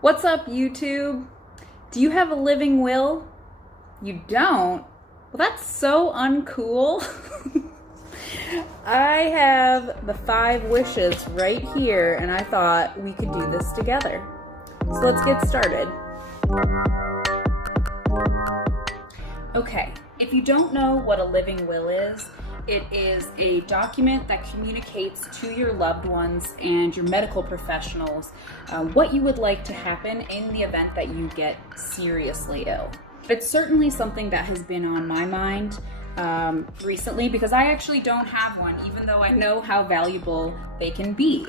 What's up, YouTube? Do you have a living will? You don't? Well, that's so uncool. I have the 5 wishes right here, and I thought we could do this together. So let's get started. Okay, if you don't know what a living will is, it is a document that communicates to your loved ones and your medical professionals what you would like to happen in the event that you get seriously ill. It's certainly something that has been on my mind recently because I actually don't have one, even though I know how valuable they can be.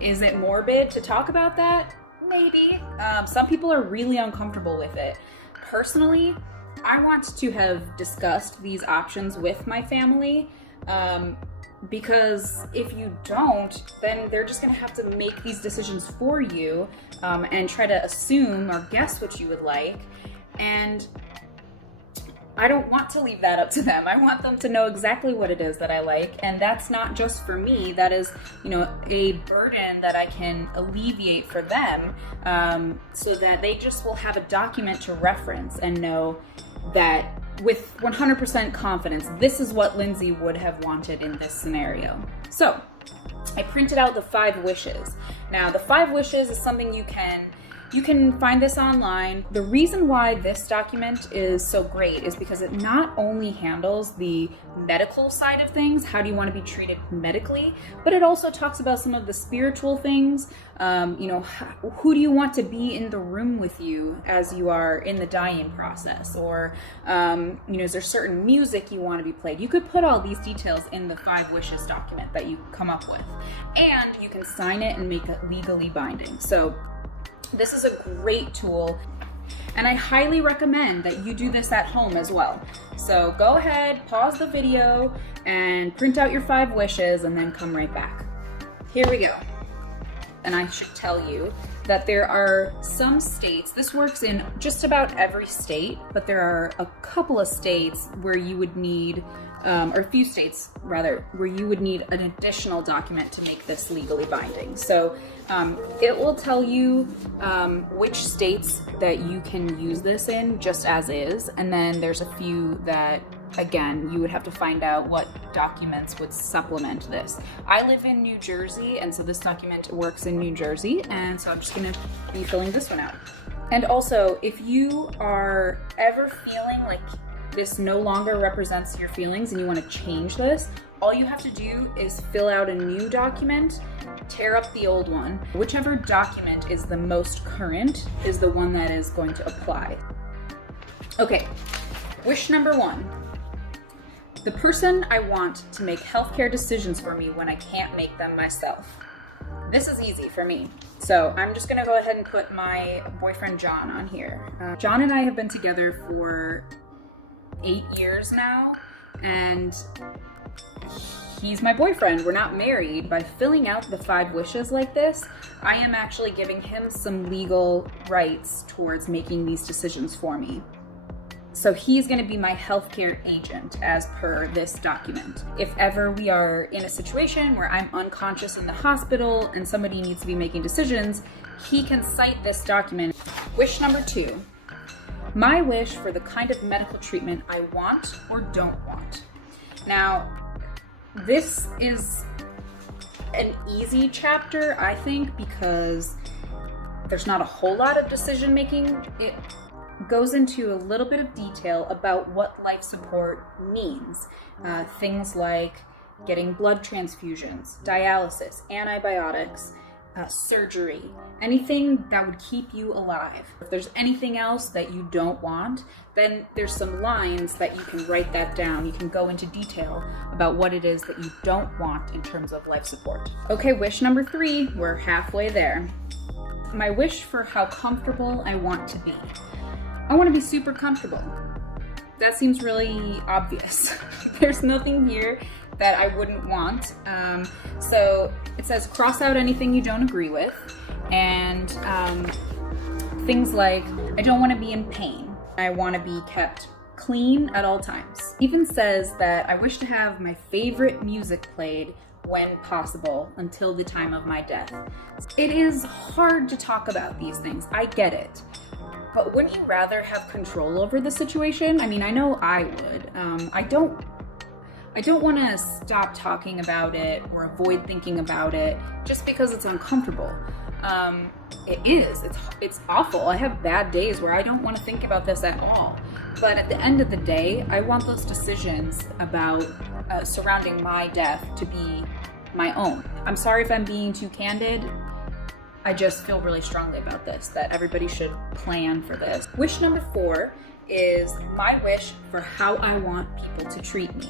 Is it morbid to talk about that? Maybe. Some people are really uncomfortable with it. Personally, I want to have discussed these options with my family because if you don't, then they're just going to have to make these decisions for you and try to assume or guess what you would like. And I don't want to leave that up to them. I want them to know exactly what it is that I like. And that's not just for me. That is, a burden that I can alleviate for them so that they just will have a document to reference and know that with 100% confidence, this is what Lindsay would have wanted in this scenario. So I printed out the 5 wishes. Now, the 5 wishes is something you can find this online. The reason why this document is so great is because it not only handles the medical side of things, how do you want to be treated medically, but it also talks about some of the spiritual things. Who do you want to be in the room with you as you are in the dying process? Or, is there certain music you want to be played? You could put all these details in the 5 wishes document that you come up with, and you can sign it and make it legally binding. So this is a great tool, and I highly recommend that you do this at home as well. So go ahead, pause the video, and print out your 5 wishes, and then come right back. Here we go. And I should tell you that there are some states, this works in just about every state, but there are a couple of states where you would need, or a few states rather, where you would need an additional document to make this legally binding. So it will tell you which states that you can use this in just as is, and then there's a few that, again, you would have to find out what documents would supplement this. I live in New Jersey, and so this document works in New Jersey, and so I'm just gonna be filling this one out. And also, if you are ever feeling like this no longer represents your feelings and you want to change this, all you have to do is fill out a new document, tear up the old one. Whichever document is the most current is the one that is going to apply. Okay, wish number 1. The person I want to make healthcare decisions for me when I can't make them myself. This is easy for me. So I'm just gonna go ahead and put my boyfriend John on here. John and I have been together for 8 years now, and he's my boyfriend. We're not married. By filling out the 5 wishes like this, I am actually giving him some legal rights towards making these decisions for me. So he's going to be my healthcare agent as per this document. If ever we are in a situation where I'm unconscious in the hospital and somebody needs to be making decisions, he can cite this document. Wish number 2. My wish for the kind of medical treatment I want or don't want. Now, this is an easy chapter, I think, because there's not a whole lot of decision making. It goes into a little bit of detail about what life support means. Things like getting blood transfusions, dialysis, antibiotics, surgery, anything that would keep you alive. If there's anything else that you don't want, then there's some lines that you can write that down. You can go into detail about what it is that you don't want in terms of life support. Okay, wish number 3, we're halfway there. My wish for how comfortable I want to be. I want to be super comfortable. That seems really obvious. There's nothing here that I wouldn't want. So it says cross out anything you don't agree with, and things like I don't want to be in pain. I want to be kept clean at all times. Even says that I wish to have my favorite music played when possible until the time of my death. It is hard to talk about these things, I get it. But wouldn't you rather have control over the situation? I mean, I know I would. I don't want to stop talking about it or avoid thinking about it just because it's uncomfortable. It's awful. I have bad days where I don't want to think about this at all. But at the end of the day, I want those decisions about surrounding my death to be my own. I'm sorry if I'm being too candid. I just feel really strongly about this, that everybody should plan for this. Wish number 4 is my wish for how I want people to treat me.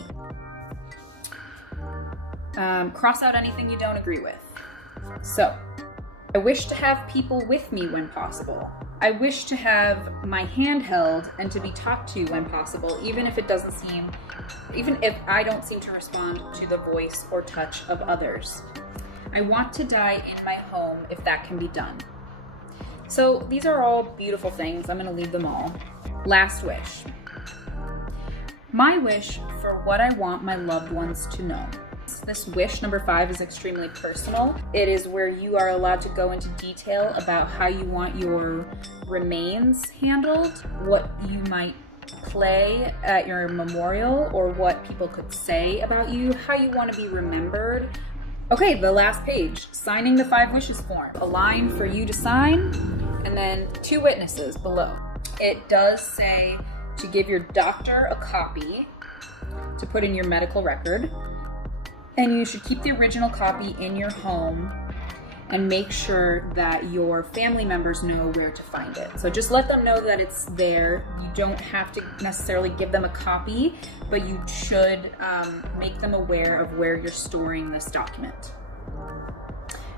Cross out anything you don't agree with. So, I wish to have people with me when possible. I wish to have my hand held and to be talked to when possible, even if I don't seem to respond to the voice or touch of others. I want to die in my home if that can be done. So these are all beautiful things. I'm going to leave them all. Last wish. My wish for what I want my loved ones to know. This wish, number 5, is extremely personal. It is where you are allowed to go into detail about how you want your remains handled, what you might play at your memorial, or what people could say about you, how you want to be remembered. Okay, the last page, signing the 5 wishes form. A line for you to sign, and then 2 witnesses below. It does say to give your doctor a copy to put in your medical record, and you should keep the original copy in your home and make sure that your family members know where to find it. So just let them know that it's there. You don't have to necessarily give them a copy, but you should make them aware of where you're storing this document.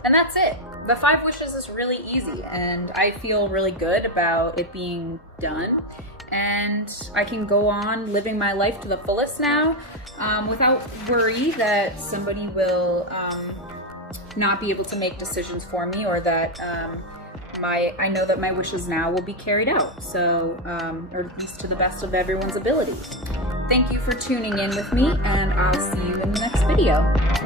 And that's it. The 5 wishes is really easy, and I feel really good about it being done. And I can go on living my life to the fullest now without worry that somebody will not be able to make decisions for me, or that I know that my wishes now will be carried out. So, or at least to the best of everyone's ability. Thank you for tuning in with me, and I'll see you in the next video.